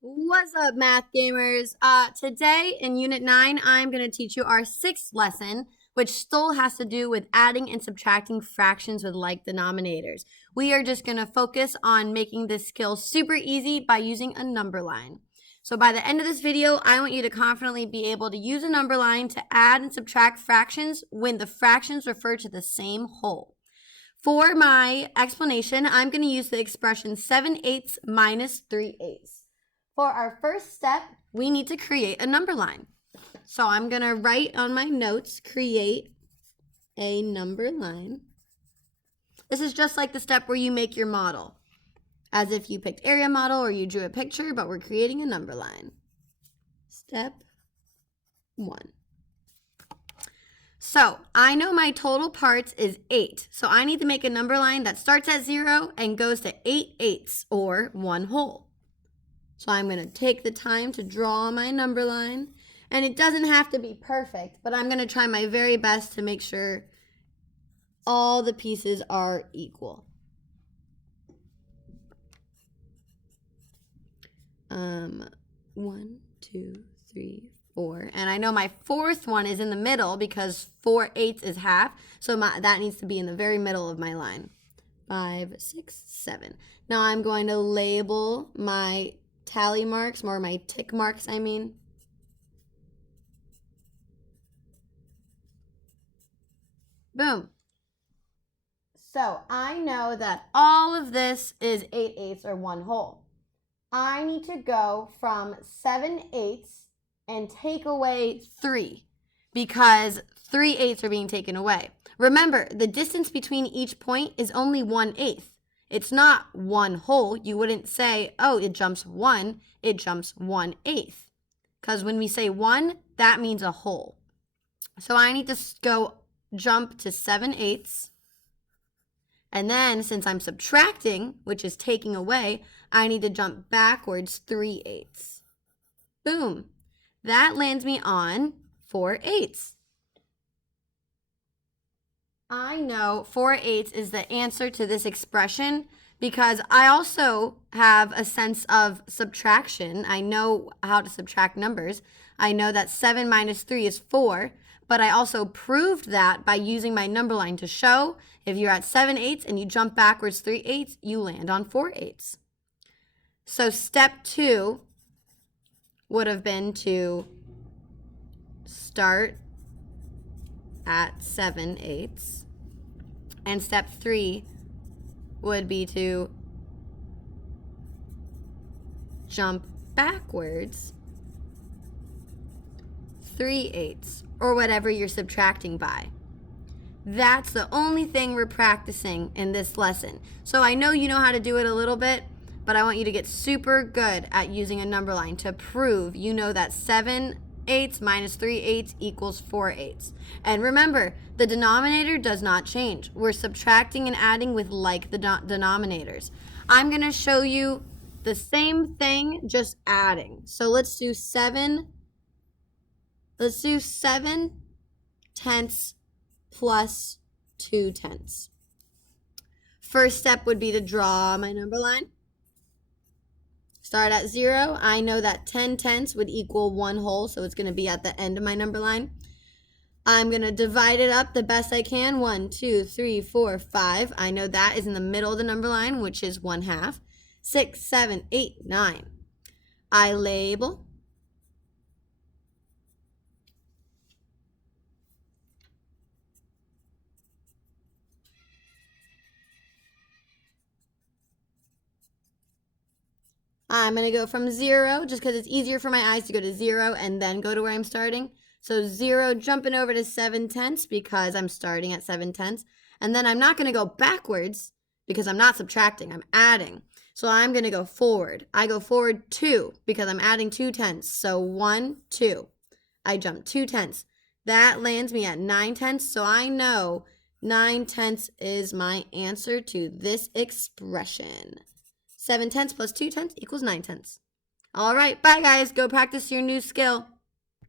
What's up, math gamers? Today in Unit 9, I'm going to teach you our 6th lesson, which still has to do with adding and subtracting fractions with like denominators. We are just going to focus on making this skill super easy by using a number line. So by the end of this video, I want you to confidently be able to use a number line to add and subtract fractions when the fractions refer to the same whole. For my explanation, I'm going to use the expression 7/8 minus 3/8. For our first step, we need to create a number line. So I'm going to write on my notes, create a number line. This is just like the step where you make your model, as if you picked area model or you drew a picture, but we're creating a number line. Step 1. So I know my total parts is 8. So I need to make a number line that starts at 0 and goes to 8/8 or 1 whole. So I'm going to take the time to draw my number line. And it doesn't have to be perfect, but I'm going to try my very best to make sure all the pieces are equal. 1, 2, 3, 4. And I know my fourth one is in the middle because 4/8 is half. So that needs to be in the very middle of my line. 5, 6, 7. Now I'm going to label my tally marks, or my tick marks, I mean. Boom. So I know that all of this is 8/8 or 1 whole. I need to go from 7/8 and take away 3 because 3/8 are being taken away. Remember, the distance between each point is only 1/8. It's not 1 whole. You wouldn't say, oh, it jumps 1. It jumps 1/8. Because when we say 1, that means a whole. So I need to jump to 7/8. And then since I'm subtracting, which is taking away, I need to jump backwards 3/8. Boom. That lands me on 4/8. I know 4/8 is the answer to this expression because I also have a sense of subtraction. I know how to subtract numbers. I know that 7 minus 3 is 4, but I also proved that by using my number line to show if you're at 7/8 and you jump backwards 3/8, you land on 4/8. So step 2 would have been to start at 7/8, and step 3 would be to jump backwards 3/8 or whatever you're subtracting by. That's the only thing we're practicing in this lesson. So I know you know how to do it a little bit, but I want you to get super good at using a number line to prove you know that 7/8 minus 3/8 equals 4/8. And remember, the denominator does not change. We're subtracting and adding with like the denominators. I'm going to show you the same thing, just adding. So let's do 7 tenths plus 2 tenths. First step would be to draw my number line. Start at 0. I know that 10 tenths would equal 1 whole, so it's going to be at the end of my number line. I'm going to divide it up the best I can. 1, 2, 3, 4, 5. I know that is in the middle of the number line, which is 1/2. 6, 7, 8, 9. I label. I'm going to go from 0, just because it's easier for my eyes to go to 0 and then go to where I'm starting. So 0 jumping over to 7 tenths because I'm starting at 7 tenths. And then I'm not going to go backwards because I'm not subtracting, I'm adding. So I'm going to go forward. I go forward 2 because I'm adding 2 tenths. So 1, 2. I jump 2 tenths. That lands me at 9 tenths. So I know 9 tenths is my answer to this expression. 7 tenths plus 2 tenths equals 9 tenths. All right, bye guys. Go practice your new skill.